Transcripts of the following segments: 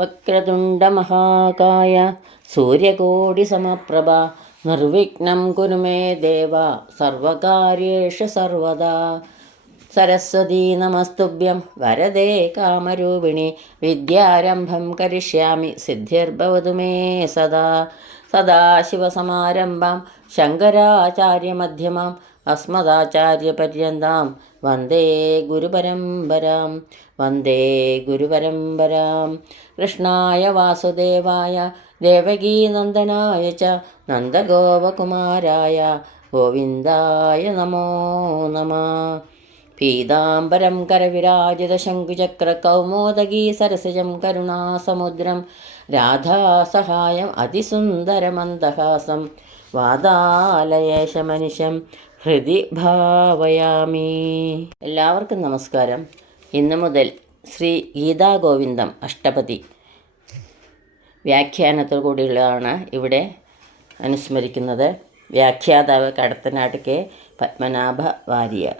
വക്രതുണ്ടമഹാകായ സൂര്യകോടിസമപ്രഭ നിർവിഘ്നം കുരു മേ ദേവ സർവകാര്യേഷു സർവദാ. സരസ്വതീ നമസ്തുഭ്യം വരദേ കാമരൂപിണി വിദ്യാരംഭം കരിഷ്യാമി സിദ്ധിർഭവതു മേ സദാ. സദാശിവസമാരംഭാം ശങ്കരാചാര്യമധ്യമാം അസ്മദാചാര്യപര്യന്താം വന്ദേ ഗുരുപരമ്പരാം കൃഷ്ണായ വാസുദേവായ ദേവകീനന്ദനായ ച നന്ദഗോപകുമാരായ ഗോവിന്ദായ നമോ നമഃ. പീതാംബരം കരവിരാജിതശങ്കുചക്രകൗമോദഗീ സരസിജം കരുണാസമുദ്രം രാധാസഹായം അതിസുന്ദരമന്ദഹാസം വാതാലയേശമനിശം ഹൃദി ഭാവയാമി. എല്ലാവർക്കും നമസ്കാരം. ഇന്നു മുതൽ ശ്രീ ഗീതാഗോവിന്ദം അഷ്ടപതി വ്യാഖ്യാനത്തോടു കൂടിയുള്ളതാണ് ഇവിടെ അനുസ്മരിക്കുന്നത്. വ്യാഖ്യാതാവ് കടത്തനാട് കെ പത്മനാഭ വാര്യർ.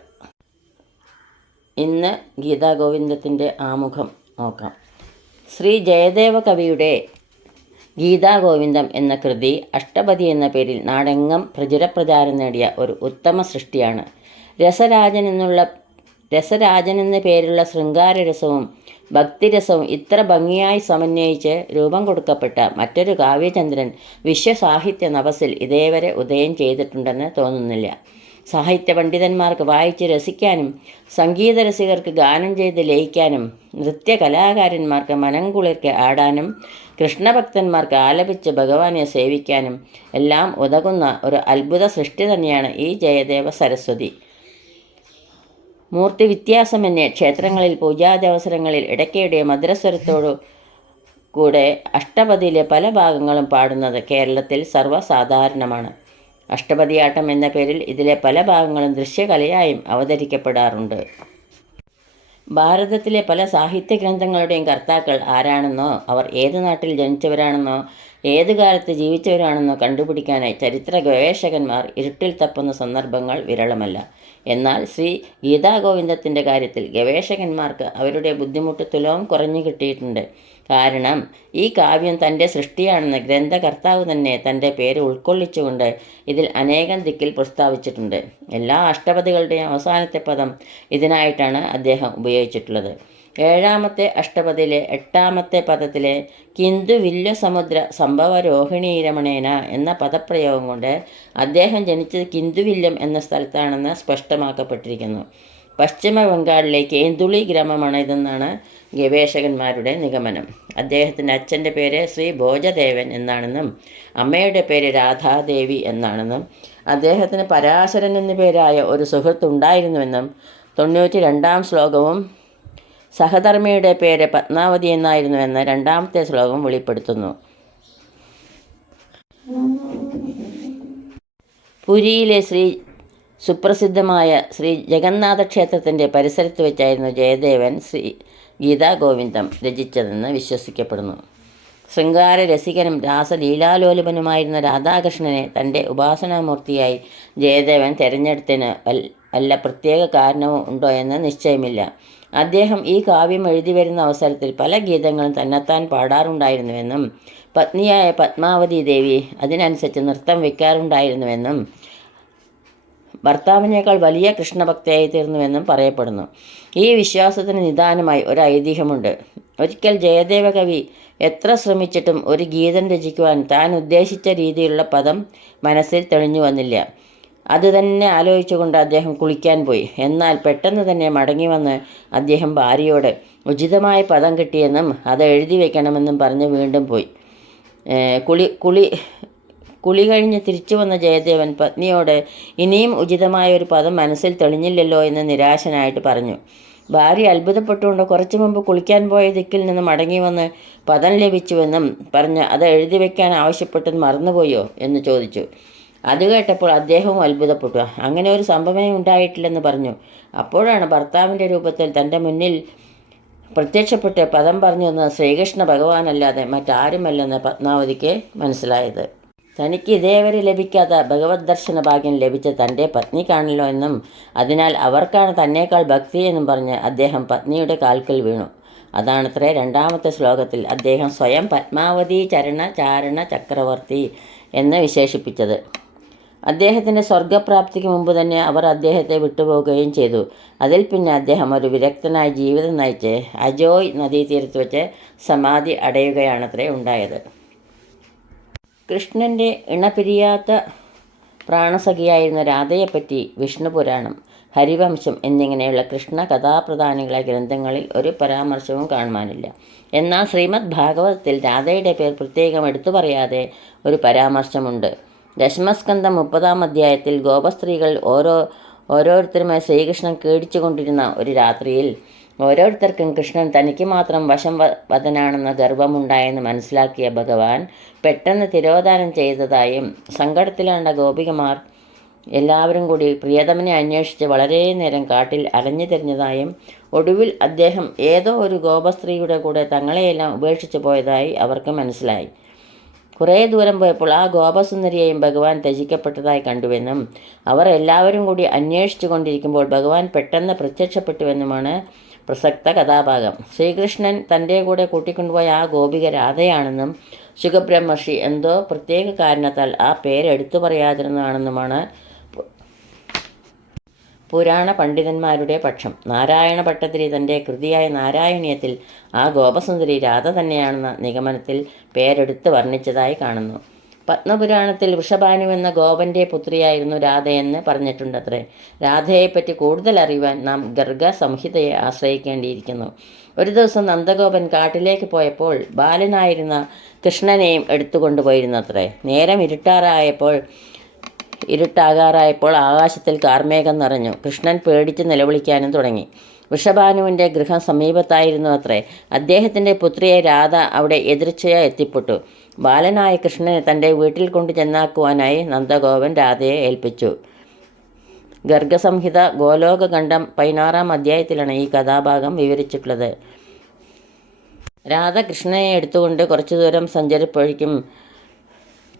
ഇന്ന് ഗീതാഗോവിന്ദത്തിൻ്റെ ആമുഖം നോക്കാം. ശ്രീ ജയദേവ കവിയുടെ ഗീതാഗോവിന്ദം എന്ന കൃതി അഷ്ടപതി എന്ന പേരിൽ നാടെങ്ങും പ്രചുരപ്രചാരം നേടിയ ഒരു ഉത്തമ സൃഷ്ടിയാണ്. രസരാജൻ എന്ന പേരുള്ള ശൃംഗാരരസവും ഭക്തിരസവും ഇത്ര ഭംഗിയായി സമന്വയിച്ച് രൂപം കൊടുക്കപ്പെട്ട മറ്റൊരു കാവ്യചന്ദ്രൻ വിശ്വസാഹിത്യ നഭസിൽ ഇതേവരെ ഉദയം ചെയ്തിട്ടുണ്ടെന്ന് തോന്നുന്നില്ല. സാഹിത്യ പണ്ഡിതന്മാർക്ക് വായിച്ച് രസിക്കാനും സംഗീത രസികർക്ക് ഗാനം ചെയ്ത് ലയിക്കാനും നൃത്യകലാകാരന്മാർക്ക് മനം കുളിർക്ക് ആടാനും കൃഷ്ണഭക്തന്മാർക്ക് ആലപിച്ച് ഭഗവാനെ സേവിക്കാനും എല്ലാം ഉതകുന്ന ഒരു അത്ഭുത സൃഷ്ടി തന്നെയാണ് ഈ ജയദേവ സരസ്വതി. മൂർത്തി വ്യത്യാസമെന്നെ ക്ഷേത്രങ്ങളിൽ പൂജാദവസരങ്ങളിൽ ഇടയ്ക്കിടെ മധുരസ്വരത്തോടു കൂടെ അഷ്ടപതിയിലെ പല ഭാഗങ്ങളും പാടുന്നത് കേരളത്തിൽ സർവ്വസാധാരണമാണ്. അഷ്ടപതിയാട്ടം എന്ന പേരിൽ ഇതിലെ പല ഭാഗങ്ങളും ദൃശ്യകലയായും അവതരിക്കപ്പെടാറുണ്ട്. ഭാരതത്തിലെ പല സാഹിത്യ ഗ്രന്ഥങ്ങളുടെയും കർത്താക്കൾ ആരാണെന്നോ അവർ ഏതു നാട്ടിൽ ജനിച്ചവരാണെന്നോ ഏതു കാലത്ത് ജീവിച്ചവരാണെന്നോ കണ്ടുപിടിക്കാനായി ചരിത്ര ഗവേഷകന്മാർ ഇരുട്ടിൽ തപ്പുന്ന സന്ദർഭങ്ങൾ വിരളമല്ല. എന്നാൽ ശ്രീ ഗീതാഗോവിന്ദത്തിൻ്റെ കാര്യത്തിൽ ഗവേഷകന്മാർക്ക് അവരുടെ ബുദ്ധിമുട്ട് തുലവും കുറഞ്ഞു കിട്ടിയിട്ടുണ്ട്. കാരണം ഈ കാവ്യം തൻ്റെ സൃഷ്ടിയാണെന്ന് ഗ്രന്ഥകർത്താവ് തന്നെ തൻ്റെ പേര് ഉൾക്കൊള്ളിച്ചുകൊണ്ട് ഇതിൽ അനേകം ദിക്കിൽ പ്രസ്താവിച്ചിട്ടുണ്ട്. എല്ലാ അഷ്ടപതികളുടെയും അവസാനത്തെ പദം ഇതിനായിട്ടാണ് അദ്ദേഹം ഉപയോഗിച്ചിട്ടുള്ളത്. ഏഴാമത്തെ അഷ്ടപതിയിലെ എട്ടാമത്തെ പദത്തിലെ കിന്തു വില്വസമുദ്ര സംഭവരോഹിണീരമണേന എന്ന പദപ്രയോഗം കൊണ്ട് അദ്ദേഹം ജനിച്ചത് കിന്തുവില്യം എന്ന സ്ഥലത്താണെന്ന് സ്പഷ്ടമാക്കപ്പെട്ടിരിക്കുന്നു. പശ്ചിമ ബംഗാളിലെ കേന്തുളി ഗ്രാമമാണ് ഇതെന്നാണ് ഗവേഷകന്മാരുടെ നിഗമനം. അദ്ദേഹത്തിൻ്റെ അച്ഛൻ്റെ പേര് ശ്രീ ഭോജദേവൻ എന്നാണെന്നും അമ്മയുടെ പേര് രാധാദേവി എന്നാണെന്നും അദ്ദേഹത്തിന് പരാശരൻ എന്നു പേരായ ഒരു സുഹൃത്തുണ്ടായിരുന്നുവെന്നും 92-ാം ശ്ലോകവും സഹധർമ്മിയുടെ പേര് പത്മാവതി എന്നായിരുന്നുവെന്ന് 2-ാമത്തെ ശ്ലോകം വെളിപ്പെടുത്തുന്നു. പുരിയിലെ സുപ്രസിദ്ധമായ ശ്രീ ജഗന്നാഥ ക്ഷേത്രത്തിൻ്റെ പരിസരത്ത് വെച്ചായിരുന്നു ജയദേവൻ ശ്രീ ഗീതാഗോവിന്ദം രചിച്ചതെന്ന് വിശ്വസിക്കപ്പെടുന്നു. ശൃംഗാര രസികനും രാസലീലാലോലുപനുമായിരുന്ന രാധാകൃഷ്ണനെ തൻ്റെ ഉപാസനാമൂർത്തിയായി ജയദേവൻ തിരഞ്ഞെടുത്തതിന് വല്ല പ്രത്യേക കാരണവും ഉണ്ടോ എന്ന് നിശ്ചയമില്ല. അദ്ദേഹം ഈ കാവ്യം എഴുതി വരുന്ന അവസരത്തിൽ പല ഗീതങ്ങളും തന്നെത്താൻ പാടാറുണ്ടായിരുന്നുവെന്നും പത്നിയായ പത്മാവതി ദേവി അതിനനുസരിച്ച് നൃത്തം വയ്ക്കാറുണ്ടായിരുന്നുവെന്നും ഭർത്താവിനേക്കാൾ വലിയ കൃഷ്ണഭക്തയായി തീർന്നുവെന്നും പറയപ്പെടുന്നു. ഈ വിശ്വാസത്തിന് നിദാനമായി ഒരു ഐതിഹ്യമുണ്ട്. ഒരിക്കൽ ജയദേവ കവി എത്ര ശ്രമിച്ചിട്ടും ഒരു ഗീതം രചിക്കുവാൻ താൻ ഉദ്ദേശിച്ച രീതിയിലുള്ള പദം മനസ്സിൽ തെളിഞ്ഞു വന്നില്ല. അതുതന്നെ ആലോചിച്ചുകൊണ്ട് അദ്ദേഹം കുളിക്കാൻ പോയി. എന്നാൽ പെട്ടെന്ന് തന്നെ മടങ്ങി വന്ന് അദ്ദേഹം ഭാര്യയോട് ഉചിതമായ പദം കിട്ടിയെന്നും അത് എഴുതി വയ്ക്കണമെന്നും പറഞ്ഞ് വീണ്ടും പോയി. കുളി കഴിഞ്ഞ് തിരിച്ചു വന്ന ജയദേവൻ പത്നിയോട് ഇനിയും ഉചിതമായ ഒരു പദം മനസ്സിൽ തെളിഞ്ഞില്ലല്ലോ എന്ന് നിരാശനായിട്ട് പറഞ്ഞു. ഭാര്യ അത്ഭുതപ്പെട്ടുകൊണ്ട് കുറച്ചു മുമ്പ് കുളിക്കാൻ പോയ ദിക്കിൽ നിന്ന് മടങ്ങി വന്ന് പദം ലഭിച്ചുവെന്നും പറഞ്ഞ് അത് എഴുതി വയ്ക്കാൻ ആവശ്യപ്പെട്ടത് മറന്നുപോയോ എന്ന് ചോദിച്ചു. അത് കേട്ടപ്പോൾ അദ്ദേഹവും അത്ഭുതപ്പെട്ടു. അങ്ങനെ ഒരു സംഭവമേ ഉണ്ടായിട്ടില്ലെന്ന് പറഞ്ഞു. അപ്പോഴാണ് ഭർത്താവിൻ്റെ രൂപത്തിൽ തൻ്റെ മുന്നിൽ പ്രത്യക്ഷപ്പെട്ട് പദം പറഞ്ഞു തന്ന ശ്രീകൃഷ്ണ ഭഗവാനല്ലാതെ മറ്റാരുമല്ലെന്ന് പത്മാവതിക്ക് മനസ്സിലായത്. തനിക്ക് ഇതേവരെ ലഭിക്കാത്ത ഭഗവത് ദർശന ഭാഗ്യം ലഭിച്ച തൻ്റെ പത്നിക്കാണല്ലോ എന്നും അതിനാൽ അവർക്കാണ് തന്നേക്കാൾ ഭക്തി എന്നും പറഞ്ഞ് അദ്ദേഹം പത്നിയുടെ കാൽക്കൽ വീണു. അതാണത്രേ രണ്ടാമത്തെ ശ്ലോകത്തിൽ അദ്ദേഹം സ്വയം പത്മാവതി ചരണ ചാരണ ചക്രവർത്തി എന്ന് വിശേഷിപ്പിച്ചത്. അദ്ദേഹത്തിൻ്റെ സ്വർഗപ്രാപ്തിക്ക് മുമ്പ് തന്നെ അവർ അദ്ദേഹത്തെ വിട്ടുപോവുകയും ചെയ്തു. അതിൽ പിന്നെ അദ്ദേഹം ഒരു വിരക്തനായി ജീവിതം നയിച്ച് അജോയ് നദീതീരത്ത് വെച്ച് സമാധി അടയുകയാണത്രേ ഉണ്ടായത്. കൃഷ്ണൻ്റെ ഇണപിരിയാത്ത പ്രാണസഖിയായിരുന്ന രാധയെപ്പറ്റി വിഷ്ണുപുരാണം, ഹരിവംശം എന്നിങ്ങനെയുള്ള കൃഷ്ണ കഥാപ്രധാനികളെ ഗ്രന്ഥങ്ങളിൽ ഒരു പരാമർശവും കാണുവാനില്ല. എന്നാൽ ശ്രീമദ് ഭാഗവതത്തിൽ രാധയുടെ പേർ പ്രത്യേകം എടുത്തു പറയാതെ ഒരു പരാമർശമുണ്ട്. ദശമസ്കന്ധം 30-ാം അധ്യായത്തിൽ ഗോപസ്ത്രീകൾ ഓരോരുത്തരുമായി ശ്രീകൃഷ്ണൻ കേടിച്ചു കൊണ്ടിരുന്ന ഒരു രാത്രിയിൽ ഓരോരുത്തർക്കും കൃഷ്ണൻ തനിക്ക് മാത്രം വശം വദനാണെന്ന ഗർവമുണ്ടായെന്ന് മനസ്സിലാക്കിയ ഭഗവാൻ പെട്ടെന്ന് തിരോധാനം ചെയ്തതായും സങ്കടത്തിലാണ്ട ഗോപികമാർ എല്ലാവരും കൂടി പ്രിയതമനെ അന്വേഷിച്ച് വളരെ നേരം കാട്ടിൽ അലഞ്ഞു തിരിഞ്ഞതായും ഒടുവിൽ അദ്ദേഹം ഏതോ ഒരു ഗോപസ്ത്രീയുടെ കൂടെ തങ്ങളെയെല്ലാം ഉപേക്ഷിച്ചു പോയതായി അവർക്ക് മനസ്സിലായി. കുറേ ദൂരം പോയപ്പോൾ ആ ഗോപസുന്ദരിയെയും ഭഗവാൻ ത്യജിക്കപ്പെട്ടതായി കണ്ടുവെന്നും അവർ എല്ലാവരും കൂടി അന്വേഷിച്ചു കൊണ്ടിരിക്കുമ്പോൾ ഭഗവാൻ പെട്ടെന്ന് പ്രത്യക്ഷപ്പെട്ടുവെന്നുമാണ് പ്രസക്ത കഥാഭാഗം. ശ്രീകൃഷ്ണൻ തൻ്റെ കൂടെ കൂട്ടിക്കൊണ്ടുപോയ ആ ഗോപിക രാധയാണെന്നും ശുഖബ്രഹ്മർഷി എന്തോ പ്രത്യേക കാരണത്താൽ ആ പേരെടുത്തു പറയാതിരുന്നതാണെന്നുമാണ് പുരാണ പണ്ഡിതന്മാരുടെ പക്ഷം. നാരായണ ഭട്ടതിരി തൻ്റെ കൃതിയായ നാരായണീയത്തിൽ ആ ഗോപസുന്ദരി രാധ തന്നെയാണെന്ന നിഗമനത്തിൽ പേരെടുത്ത് വർണ്ണിച്ചതായി കാണുന്നു. പത്മപുരാണത്തിൽ വൃഷഭാനു എന്ന ഗോപൻ്റെ പുത്രിയായിരുന്നു രാധയെന്ന് പറഞ്ഞിട്ടുണ്ടത്രേ. രാധയെപ്പറ്റി കൂടുതൽ അറിയുവാൻ നാം ഗർഗ സംഹിതയെ ആശ്രയിക്കേണ്ടിയിരിക്കുന്നു. ഒരു ദിവസം നന്ദഗോപൻ കാട്ടിലേക്ക് പോയപ്പോൾ ബാലനായിരുന്ന കൃഷ്ണനെയും എടുത്തുകൊണ്ടുപോയിരുന്നത്രേ. നേരം ഇരുട്ടാകാറായപ്പോൾ ആകാശത്തിൽ കാർമേഘം നിറഞ്ഞു. കൃഷ്ണൻ പേടിച്ച് നിലവിളിക്കാനും തുടങ്ങി. വൃഷഭാനുവിൻ്റെ ഗൃഹം സമീപത്തായിരുന്നു അത്രേ. അദ്ദേഹത്തിൻ്റെ പുത്രിയെ രാധ അവിടെ എതിർച്ചയായി എത്തിപ്പെട്ടു. ബാലനായ കൃഷ്ണനെ തൻ്റെ വീട്ടിൽ കൊണ്ടു ചെന്നാക്കുവാനായി നന്ദഗോപൻ രാധയെ ഏൽപ്പിച്ചു. ഗർഗസംഹിത ഗോലോകഖണ്ഡം 16-ാം അധ്യായത്തിലാണ് ഈ കഥാഭാഗം വിവരിച്ചിട്ടുള്ളത്. രാധ കൃഷ്ണനെ എടുത്തുകൊണ്ട് കുറച്ചു ദൂരം സഞ്ചരിപ്പോഴേക്കും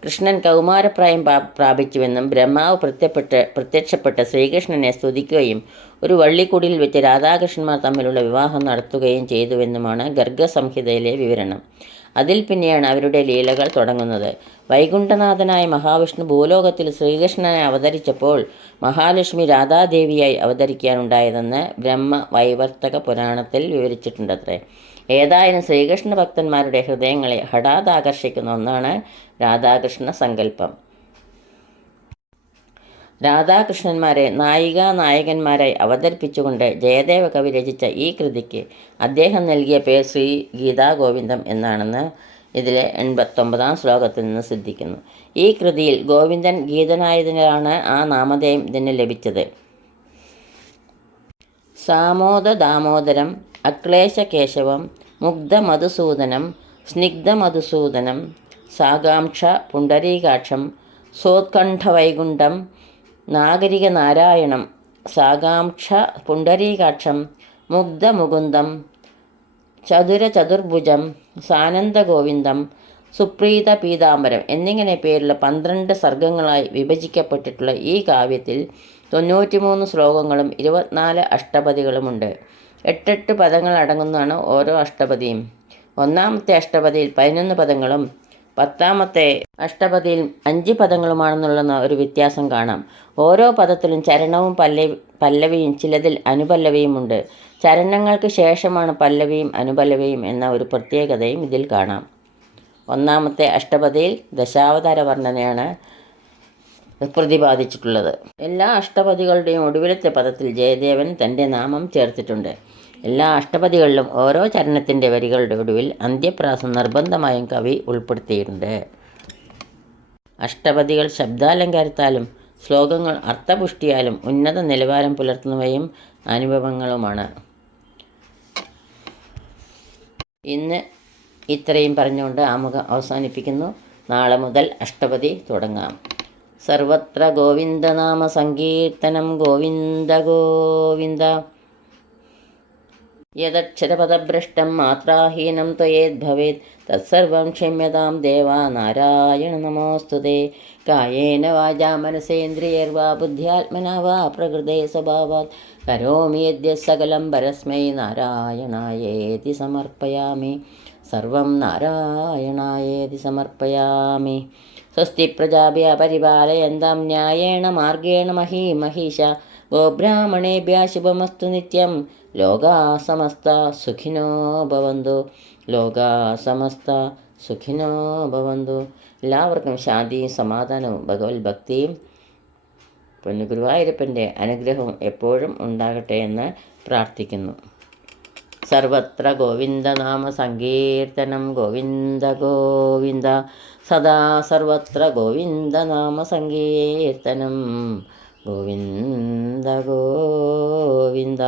കൃഷ്ണൻ കൗമാരപ്രായം പ്രാപിച്ചുവെന്നും ബ്രഹ്മാവ് പ്രത്യക്ഷപ്പെട്ട് ശ്രീകൃഷ്ണനെ സ്തുതിക്കുകയും ഒരു വള്ളിക്കുടിയിൽ വെച്ച് രാധാകൃഷ്ണന്മാർ തമ്മിലുള്ള വിവാഹം നടത്തുകയും ചെയ്തുവെന്നുമാണ് ഗർഗസംഹിതയിലെ വിവരണം. അതിൽ പിന്നെയാണ് അവരുടെ ലീലകൾ തുടങ്ങുന്നത്. വൈകുണ്ഠനാഥനായ മഹാവിഷ്ണു ഭൂലോകത്തിൽ ശ്രീകൃഷ്ണനെ അവതരിച്ചപ്പോൾ മഹാലക്ഷ്മി രാധാദേവിയായി അവതരിക്കാനുണ്ടായതെന്ന് ബ്രഹ്മവൈവർത്തക പുരാണത്തിൽ വിവരിച്ചിട്ടുണ്ടത്രേ. ഏതായാലും ശ്രീകൃഷ്ണ ഭക്തന്മാരുടെ ഹൃദയങ്ങളെ ഹഠാത് ആകർഷിക്കുന്ന ഒന്നാണ് രാധാകൃഷ്ണ സങ്കല്പം. രാധാകൃഷ്ണന്മാരെ നായികാനായകന്മാരായി അവതരിപ്പിച്ചുകൊണ്ട് ജയദേവ കവി രചിച്ച ഈ കൃതിക്ക് അദ്ദേഹം നൽകിയ പേർ ശ്രീ ഗീതാഗോവിന്ദം എന്നാണെന്ന് ഇതിലെ 89-ാം ശ്ലോകത്തിൽ നിന്ന് സിദ്ധിക്കുന്നു. ഈ കൃതിയിൽ ഗോവിന്ദൻ ഗീതനായതിനാലാണ് ആ നാമധേയം ഇതിന് ലഭിച്ചത്. സാമോദദാമോദരം അക്ലേശകേശവം മുഗ്ധമധുസൂദനം സ്നിഗ്ധമധുസൂദനം സാകാംക്ഷ പുണ്ടരീകാക്ഷം സോത്കണ്ഠവൈകുണ്ഠം നാഗരിക നാരായണം സാകാംക്ഷ പുണ്ടരീകാക്ഷം മുഗ്ധമുകുന്ദം ചതുരചതുർഭുജം സാനന്ദഗോവിന്ദം സുപ്രീത പീതാംബരം എന്നിങ്ങനെ പേരുള്ള 12 സർഗങ്ങളായി വിഭജിക്കപ്പെട്ടിട്ടുള്ള ഈ കാവ്യത്തിൽ 93 ശ്ലോകങ്ങളും 24 അഷ്ടപദികളുമുണ്ട്. 8 പദങ്ങൾ അടങ്ങുന്നതാണ് ഓരോ അഷ്ടപദിയും. 1-ാമത്തെ അഷ്ടപദിയിൽ 11 പദങ്ങളും 10-ാമത്തെ അഷ്ടപദിയിൽ 5 പദങ്ങളുമാണെന്നുള്ള ഒരു വ്യത്യാസം കാണാം. ഓരോ പദത്തിലും ചരണവും പല്ലവിയും ചിലതിൽ അനുപല്ലവിയുമുണ്ട്. ചരണങ്ങൾക്ക് ശേഷമാണ് പല്ലവിയും അനുപല്ലവിയും എന്ന ഒരു പ്രത്യേകതയും ഇതിൽ കാണാം. 1-ാമത്തെ അഷ്ടപദിയിൽ ദശാവതാര വർണ്ണനയാണ് പ്രതിപാദിച്ചിട്ടുള്ളത്. എല്ലാ അഷ്ടപദികളുടെയും ഒടുവിലത്തെ പദത്തിൽ ജയദേവൻ തൻ്റെ നാമം ചേർത്തിട്ടുണ്ട്. എല്ലാ അഷ്ടപദികളിലും ഓരോ ചരണത്തിൻ്റെ വരികളുടെ ഒടുവിൽ അന്ത്യപ്രാസം നിർബന്ധമായും കവി ഉൾപ്പെടുത്തിയിട്ടുണ്ട്. അഷ്ടപദികൾ ശബ്ദാലങ്കാരത്താലും ശ്ലോകങ്ങൾ അർത്ഥപുഷ്ടിയാലും ഉന്നത നിലവാരം പുലർത്തുന്നവയും അനുഭവങ്ങളുമാണ്. ഇന്ന് ഇത്രയും പറഞ്ഞുകൊണ്ട് ആമുഖം അവസാനിപ്പിക്കുന്നു. നാളെ മുതൽ അഷ്ടപദി തുടങ്ങാം. സർവത്ര ഗോവിന്ദനാമ സങ്കീർത്തനം ഗോവിന്ദ ഗോവിന്ദ. യദക്ഷരപദഭ്രഷ്ടം മാത്രാഹീനം ത്വയേദ്ഭവേത് തത്സർവം ക്ഷമ്യതാം ദേവാ നാരായണ നമോസ്തുതേ. കായേന വാചാ മനസേന്ദ്രിയൈർവാ ബുദ്ധ്യാത്മനാ വാ പ്രകൃതേ സ്വഭാവാത് കരോമി യദ്യത് സകലം പരസ്മൈ നാരായണായേതി സമർപ്പയാമി. സർവം നാരായണായേതി സമർപ്പയാമി. സ്വസ്തി പ്രജാഭ്യഃ പരിപാലയന്താം ന്യായേണ മാർഗേണ മഹീമഹീഷ. ഗോബ്രാഹ്മണേഭ്യः ശുഭമസ്തു നിത്യം. ലോകാः സമസ്താः സുഖിനോ ഭവന്തു. ലോകാः സമസ്താः സുഖിനോ ഭവന്തു. എല്ലാവർക്കും ശാന്തിയും സമാധാനവും ഭഗവത് ഭക്തിയും പൊന്നു ഗുരുവായൂരപ്പൻ്റെ അനുഗ്രഹവും എപ്പോഴും ഉണ്ടാകട്ടെ എന്ന് പ്രാർത്ഥിക്കുന്നു. സർവത്ര ഗോവിന്ദനാമ സങ്കീർത്തനം. ഗോവിന്ദ ഗോവിന്ദ സദാ സർവത്ര ഗോവിന്ദനാമ സങ്കീർത്തനം. ഗോവിന്ദ ഗോവിന്ദ.